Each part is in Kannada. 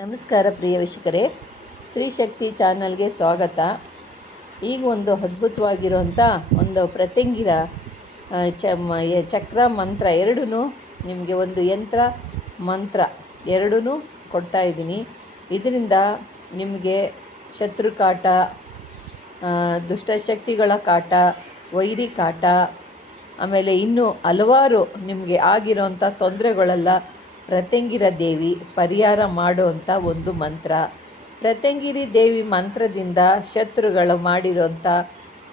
ನಮಸ್ಕಾರ ಪ್ರಿಯ ವೀಕ್ಷಕರೇ, ತ್ರಿಶಕ್ತಿ ಚಾನಲ್ಗೆ ಸ್ವಾಗತ. ಈಗ ಒಂದು ಅದ್ಭುತವಾಗಿರುವಂಥ ಒಂದು ಪ್ರತ್ಯಂಗಿರ ಚಕ್ರ ಮಂತ್ರ ಎರಡೂ ನಿಮಗೆ ಒಂದು ಯಂತ್ರ ಮಂತ್ರ ಎರಡೂ ಕೊಡ್ತಾಯಿದ್ದೀನಿ. ಇದರಿಂದ ನಿಮಗೆ ಶತ್ರು ಕಾಟ, ದುಷ್ಟಶಕ್ತಿಗಳ ಕಾಟ, ವೈರಿ ಕಾಟ, ಆಮೇಲೆ ಇನ್ನೂ ಹಲವಾರು ನಿಮಗೆ ಆಗಿರೋಂಥ ತೊಂದರೆಗಳೆಲ್ಲ ಪ್ರತ್ಯಂಗಿರ ದೇವಿ ಪರಿಹಾರ ಮಾಡುವಂಥ ಒಂದು ಮಂತ್ರ. ಪ್ರತ್ಯಂಗಿರಿ ದೇವಿ ಮಂತ್ರದಿಂದ ಶತ್ರುಗಳು ಮಾಡಿರೋಂಥ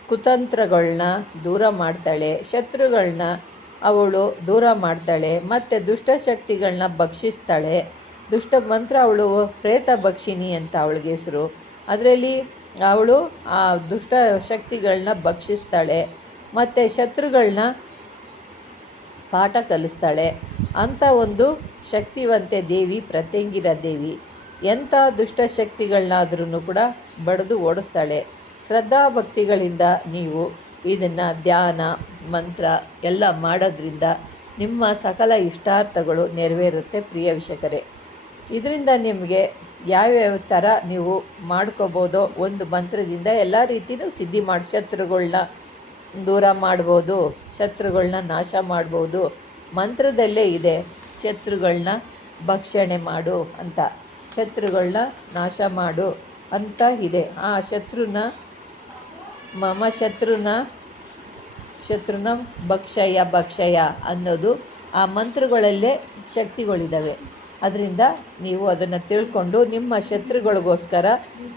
ಕುತಂತ್ರಗಳನ್ನ ದೂರ ಮಾಡ್ತಾಳೆ, ಶತ್ರುಗಳನ್ನ ಅವಳು ದೂರ ಮಾಡ್ತಾಳೆ, ಮತ್ತು ದುಷ್ಟಶಕ್ತಿಗಳನ್ನ ಭಕ್ಷಿಸ್ತಾಳೆ. ದುಷ್ಟ ಮಂತ್ರ ಅವಳು ಪ್ರೇತ ಭಕ್ಷಿಣಿ ಅಂತ ಅವಳಿಗೆ ಹೆಸರು. ಅದರಲ್ಲಿ ಅವಳು ಆ ದುಷ್ಟ ಶಕ್ತಿಗಳನ್ನ ಭಕ್ಷಿಸ್ತಾಳೆ ಮತ್ತು ಶತ್ರುಗಳನ್ನ ಪಾಠ ಕಲಿಸ್ತಾಳೆ. ಅಂಥ ಒಂದು ಶಕ್ತಿವಂತೆ ದೇವಿ ಪ್ರತ್ಯಂಗಿರ ದೇವಿ. ಎಂಥ ದುಷ್ಟಶಕ್ತಿಗಳನ್ನಾದ್ರೂ ಕೂಡ ಬಡಿದು ಓಡಿಸ್ತಾಳೆ. ಶ್ರದ್ಧಾಭಕ್ತಿಗಳಿಂದ ನೀವು ಇದನ್ನು ಧ್ಯಾನ ಮಂತ್ರ ಎಲ್ಲ ಮಾಡೋದ್ರಿಂದ ನಿಮ್ಮ ಸಕಲ ಇಷ್ಟಾರ್ಥಗಳು ನೆರವೇರುತ್ತೆ ಪ್ರಿಯ ವೀಕ್ಷಕರೇ. ಇದರಿಂದ ನಿಮಗೆ ಯಾವ್ಯಾವ ಥರ ನೀವು ಮಾಡ್ಕೋಬೋದೋ ಒಂದು ಮಂತ್ರದಿಂದ ಎಲ್ಲ ರೀತಿಯೂ ಸಿದ್ಧಿ ಮಾಡಿ ಶತ್ರುಗಳನ್ನ ದೂರ ಮಾಡ್ಬೋದು, ಶತ್ರುಗಳನ್ನ ನಾಶ ಮಾಡ್ಬೋದು. ಮಂತ್ರದಲ್ಲೇ ಇದೆ ಶತ್ರುಗಳನ್ನ ಭಕ್ಷಣೆ ಮಾಡು ಅಂತ, ಶತ್ರುಗಳನ್ನ ನಾಶ ಮಾಡು ಅಂತ ಇದೆ. ಆ ಶತ್ರುನ ಮಮ ಶತ್ರುನ ಭಕ್ಷಯ ಅನ್ನೋದು ಆ ಮಂತ್ರಗಳಲ್ಲೇ ಶಕ್ತಿಗಳಿದ್ದಾವೆ. ಅದರಿಂದ ನೀವು ಅದನ್ನು ತಿಳ್ಕೊಂಡು ನಿಮ್ಮ ಶತ್ರುಗಳಿಗೋಸ್ಕರ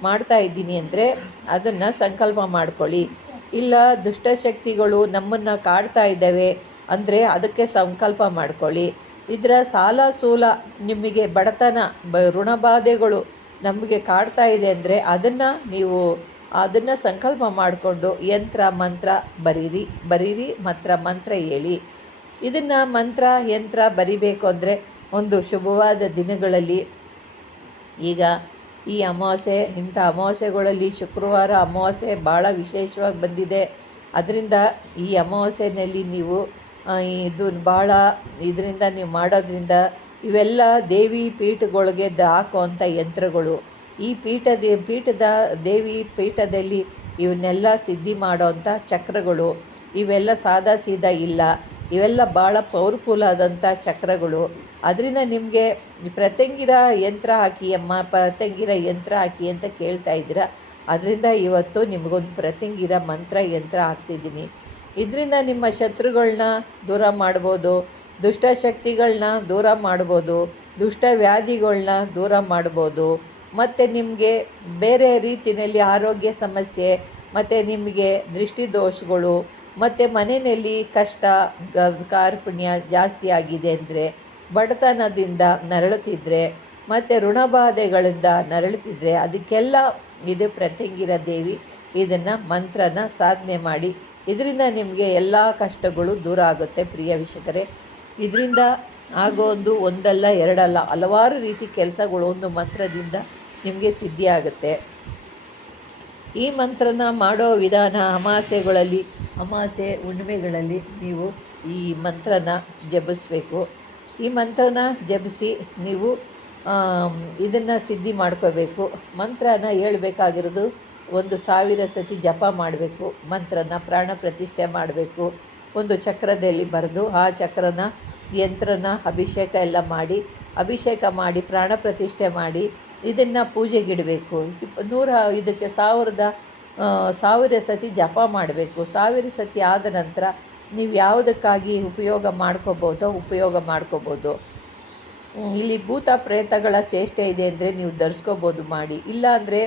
ಮಾಡ್ತಾಯಿದ್ದೀನಿ ಅಂದರೆ ಅದನ್ನು ಸಂಕಲ್ಪ ಮಾಡ್ಕೊಳ್ಳಿ. ಇಲ್ಲ ದುಷ್ಟಶಕ್ತಿಗಳು ನಮ್ಮನ್ನು ಕಾಡ್ತಾ ಇದ್ದಾವೆ ಅಂದರೆ ಅದಕ್ಕೆ ಸಂಕಲ್ಪ ಮಾಡ್ಕೊಳ್ಳಿ. ಇದರ ಸಾಲ ಸೂಲ ನಿಮಗೆ ಬಡತನ ಋಣಬಾಧೆಗಳು ನಮಗೆ ಕಾಡ್ತಾ ಇದೆ ಅಂದರೆ ಅದನ್ನು ಸಂಕಲ್ಪ ಮಾಡಿಕೊಂಡು ಯಂತ್ರ ಮಂತ್ರ ಬರೀರಿ ಮಂತ್ರ ಹೇಳಿ. ಇದನ್ನು ಮಂತ್ರ ಯಂತ್ರ ಬರಿಬೇಕು ಅಂದರೆ ಒಂದು ಶುಭವಾದ ದಿನಗಳಲ್ಲಿ, ಈಗ ಈ ಅಮಾವಾಸ್ಯೆ, ಇಂಥ ಅಮಾವಾಸ್ಯೆಗಳಲ್ಲಿ ಶುಕ್ರವಾರ ಅಮಾವಾಸ್ಯೆ ಭಾಳ ವಿಶೇಷವಾಗಿ ಬಂದಿದೆ. ಅದರಿಂದ ಈ ಅಮಾವಾಸ್ಯೆಯಲ್ಲಿ ನೀವು ಇದರಿಂದ ನೀವು ಮಾಡೋದ್ರಿಂದ ಇವೆಲ್ಲ ದೇವಿ ಪೀಠಗಳಿಗೆ ಹಾಕುವಂಥ ಯಂತ್ರಗಳು. ಈ ದೇವಿ ಪೀಠದಲ್ಲಿ ಇವನ್ನೆಲ್ಲ ಸಿದ್ಧಿ ಮಾಡೋವಂಥ ಚಕ್ರಗಳು, ಇವೆಲ್ಲ ಸಾದಾ ಸೀದಾ ಇಲ್ಲ, ಇವೆಲ್ಲ ಭಾಳ ಪವರ್ಫುಲ್ ಆದಂಥ ಚಕ್ರಗಳು. ಅದರಿಂದ ನಿಮಗೆ ಪ್ರತ್ಯಂಗಿರ ಯಂತ್ರ ಹಾಕಿ ಅಮ್ಮ, ಪ್ರತ್ಯಂಗಿರ ಯಂತ್ರ ಹಾಕಿ ಅಂತ ಕೇಳ್ತಾ ಇದ್ದೀರಾ. ಅದರಿಂದ ಇವತ್ತು ನಿಮಗೊಂದು ಪ್ರತ್ಯಂಗಿರ ಮಂತ್ರ ಯಂತ್ರ ಹಾಕ್ತಿದ್ದೀನಿ. ಇದರಿಂದ ನಿಮ್ಮ ಶತ್ರುಗಳನ್ನ ದೂರ ಮಾಡ್ಬೋದು, ದುಷ್ಟಶಕ್ತಿಗಳನ್ನ ದೂರ ಮಾಡ್ಬೋದು, ದುಷ್ಟ ವ್ಯಾಧಿಗಳನ್ನ ದೂರ ಮಾಡ್ಬೋದು, ಮತ್ತು ನಿಮಗೆ ಬೇರೆ ರೀತಿಯಲ್ಲಿ ಆರೋಗ್ಯ ಸಮಸ್ಯೆ, ಮತ್ತು ನಿಮಗೆ ದೃಷ್ಟಿದೋಷಗಳು, ಮತ್ತು ಮನೆಯಲ್ಲಿ ಕಷ್ಟ ಕಾರ್ಪಣ್ಯ ಜಾಸ್ತಿ ಆಗಿದೆ ಅಂದರೆ, ಬಡತನದಿಂದ ನರಳುತ್ತಿದ್ದರೆ, ಮತ್ತು ಋಣಬಾಧೆಗಳಿಂದ ನರಳುತ್ತಿದ್ದರೆ ಅದಕ್ಕೆಲ್ಲ ಇದು ಪ್ರತ್ಯಂಗಿರ ದೇವಿ ಇದನ್ನು ಮಂತ್ರನ ಸಾಧನೆ ಮಾಡಿ. ಇದರಿಂದ ನಿಮಗೆ ಎಲ್ಲ ಕಷ್ಟಗಳು ದೂರ ಆಗುತ್ತೆ ಪ್ರಿಯ ವೀಕ್ಷಕರೇ. ಇದರಿಂದ ಆಗೋ ಒಂದಲ್ಲ ಎರಡಲ್ಲ ಹಲವಾರು ರೀತಿ ಕೆಲಸಗಳು ಒಂದು ಮಂತ್ರದಿಂದ ನಿಮಗೆ ಸಿದ್ಧಿಯಾಗುತ್ತೆ. ಈ ಮಂತ್ರನ ಮಾಡೋ ವಿಧಾನ ಅಮಾವಾಸ್ಯೆ ಹುಣ್ಣಿಮೆಗಳಲ್ಲಿ ನೀವು ಈ ಮಂತ್ರನ ಜಪಿಸ್ಬೇಕು. ಈ ಮಂತ್ರನ ಜಪಿಸಿ ನೀವು ಇದನ್ನು ಸಿದ್ಧಿ ಮಾಡ್ಕೋಬೇಕು. ಮಂತ್ರನ ಹೇಳ್ಬೇಕಾಗಿರೋದು 1000 ಸತಿ ಜಪ ಮಾಡಬೇಕು. ಮಂತ್ರನ ಪ್ರಾಣ ಪ್ರತಿಷ್ಠೆ ಮಾಡಬೇಕು. ಒಂದು ಚಕ್ರದಲ್ಲಿ ಬರೆದು ಆ ಚಕ್ರನ ಯಂತ್ರನ ಅಭಿಷೇಕ ಮಾಡಿ ಪ್ರಾಣ ಪ್ರತಿಷ್ಠೆ ಮಾಡಿ ಇದನ್ನು ಪೂಜೆಗಿಡಬೇಕು. ಇದಕ್ಕೆ 1000 ಸತಿ ಜಪ ಮಾಡಬೇಕು. 1000 ಸತಿ ಆದ ನಂತರ ನೀವು ಯಾವುದಕ್ಕಾಗಿ ಉಪಯೋಗ ಮಾಡ್ಕೋಬೋದು. ಇಲ್ಲಿ ಭೂತ ಪ್ರೇತಗಳ ಚೇಷ್ಟೆ ಇದೆ ಅಂದರೆ ನೀವು ಧರಿಸ್ಕೋಬೋದು ಮಾಡಿ. ಇಲ್ಲ ಅಂದರೆ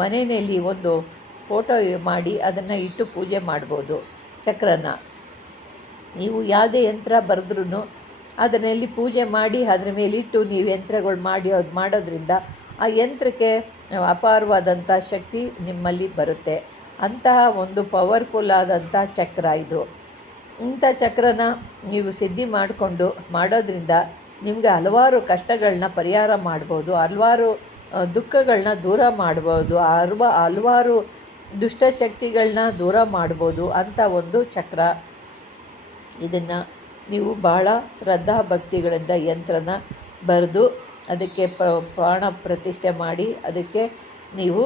ಮನೆಯಲ್ಲಿ ಒಂದು ಫೋಟೋ ಮಾಡಿ ಅದನ್ನು ಇಟ್ಟು ಪೂಜೆ ಮಾಡ್ಬೋದು. ಚಕ್ರನ ನೀವು ಯಾವುದೇ ಯಂತ್ರ ಬರೆದ್ರೂ ಅದನ್ನಲ್ಲಿ ಪೂಜೆ ಮಾಡಿ ಅದರ ಮೇಲಿಟ್ಟು ನೀವು ಯಂತ್ರಗಳು ಮಾಡೋದ್ರಿಂದ ಆ ಯಂತ್ರಕ್ಕೆ ಅಪಾರವಾದಂಥ ಶಕ್ತಿ ನಿಮ್ಮಲ್ಲಿ ಬರುತ್ತೆ. ಅಂತಹ ಒಂದು ಪವರ್ಫುಲ್ ಆದಂಥ ಚಕ್ರ ಇದು. ಇಂಥ ಚಕ್ರನ ನೀವು ಸಿದ್ಧಿ ಮಾಡೋದ್ರಿಂದ ನಿಮಗೆ ಹಲವಾರು ಕಷ್ಟಗಳನ್ನ ಪರಿಹಾರ ಮಾಡ್ಬೋದು, ಹಲವಾರು ದುಃಖಗಳನ್ನ ದೂರ ಮಾಡ್ಬೋದು, ಹಲವಾರು ದುಷ್ಟಶಕ್ತಿಗಳನ್ನ ದೂರ ಮಾಡ್ಬೋದು ಅಂಥ ಒಂದು ಚಕ್ರ. ಇದನ್ನು ನೀವು ಭಾಳ ಶ್ರದ್ಧಾ ಭಕ್ತಿಗಳಿಂದ ಯಂತ್ರನ ಬರೆದು ಅದಕ್ಕೆ ಪ್ರಾಣ ಪ್ರತಿಷ್ಠೆ ಮಾಡಿ ಅದಕ್ಕೆ ನೀವು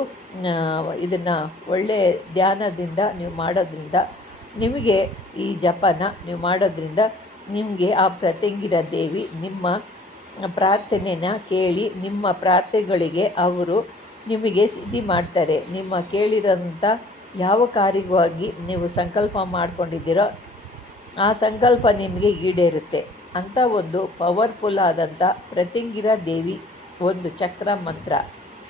ಇದನ್ನು ಒಳ್ಳೆಯ ಧ್ಯಾನದಿಂದ ನೀವು ಮಾಡೋದ್ರಿಂದ ನಿಮಗೆ ಈ ಜಪನ ನೀವು ಮಾಡೋದ್ರಿಂದ ನಿಮಗೆ ಆ ಪ್ರತ್ಯಂಗಿರ ದೇವಿ ನಿಮ್ಮ ಪ್ರಾರ್ಥನೆನ ಕೇಳಿ ನಿಮ್ಮ ಪ್ರಾರ್ಥನೆಗಳಿಗೆ ಅವರು ನಿಮಗೆ ಸಿದ್ಧಿ ಮಾಡ್ತಾರೆ. ನಿಮ್ಮ ಕೇಳಿರೋಂಥ ಯಾವ ಕಾರ್ಯವಾಗಿ ನೀವು ಸಂಕಲ್ಪ ಮಾಡ್ಕೊಂಡಿದ್ದೀರೋ ಆ ಸಂಕಲ್ಪ ನಿಮಗೆ ಈಡೇರುತ್ತೆ ಅಂಥ ಒಂದು ಪವರ್ಫುಲ್ ಆದಂಥ ಪ್ರತ್ಯಂಗಿರ ದೇವಿ ಒಂದು ಚಕ್ರ ಮಂತ್ರ.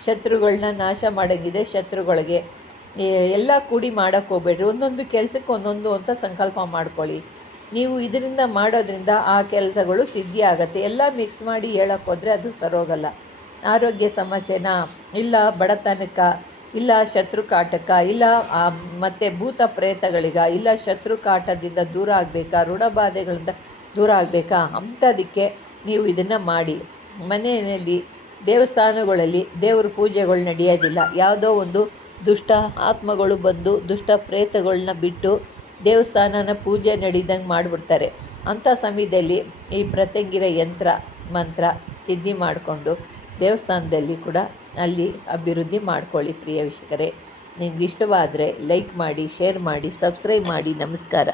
ಶತ್ರುಗಳನ್ನ ನಾಶ ಮಾಡೋಂಗಿದೆ. ಶತ್ರುಗಳಿಗೆ ಎಲ್ಲ ಕೂಡಿ ಮಾಡೋಕ್ಕೆ ಹೋಗ್ಬೇಡ್ರಿ. ಒಂದೊಂದು ಕೆಲಸಕ್ಕೆ ಒಂದೊಂದು ಅಂತ ಸಂಕಲ್ಪ ಮಾಡ್ಕೊಳ್ಳಿ. ನೀವು ಇದರಿಂದ ಮಾಡೋದ್ರಿಂದ ಆ ಕೆಲಸಗಳು ಸಿದ್ಧಿ ಆಗುತ್ತೆ. ಎಲ್ಲ ಮಿಕ್ಸ್ ಮಾಡಿ ಹೇಳೋಕ್ಕೆ ಹೋದರೆ ಅದು ಸರೋಗಲ್ಲ. ಆರೋಗ್ಯ ಸಮಸ್ಯೆನ, ಇಲ್ಲ ಬಡತನಕ, ಇಲ್ಲ ಶತ್ರು ಕಾಟಕ, ಇಲ್ಲ ಮತ್ತು ಭೂತ ಪ್ರೇತಗಳಿಗ, ಇಲ್ಲ ಶತ್ರು ಕಾಟದಿಂದ ದೂರ ಆಗಬೇಕಾ, ಋಣಬಾಧೆಗಳಿಂದ ದೂರ ಆಗಬೇಕಾ, ಅಂಥದಕ್ಕೆ ನೀವು ಇದನ್ನು ಮಾಡಿ. ಮನೆಯಲ್ಲಿ ದೇವಸ್ಥಾನಗಳಲ್ಲಿ ದೇವ್ರ ಪೂಜೆಗಳು ನಡೆಯೋದಿಲ್ಲ. ಯಾವುದೋ ಒಂದು ದುಷ್ಟ ಆತ್ಮಗಳು ಬಂದು ದುಷ್ಟ ಪ್ರೇತಗಳನ್ನ ಬಿಟ್ಟು ದೇವಸ್ಥಾನನ ಪೂಜೆ ನಡೀದಂಗೆ ಮಾಡಿಬಿಡ್ತಾರೆ. ಅಂಥ ಸಮಯದಲ್ಲಿ ಈ ಪ್ರತ್ಯಂಗಿರ ಯಂತ್ರ ಮಂತ್ರ ಸಿದ್ಧಿ ಮಾಡಿಕೊಂಡು ದೇವಸ್ಥಾನದಲ್ಲಿ ಕೂಡ ಅಲ್ಲಿ ಅಭಿವೃದ್ಧಿ ಮಾಡ್ಕೊಳ್ಳಿ. ಪ್ರಿಯ ವೀಕ್ಷಕರೇ, ನಿಮ್ಗೆ ಇಷ್ಟವಾದರೆ ಲೈಕ್ ಮಾಡಿ, ಶೇರ್ ಮಾಡಿ, ಸಬ್ಸ್ಕ್ರೈಬ್ ಮಾಡಿ. ನಮಸ್ಕಾರ.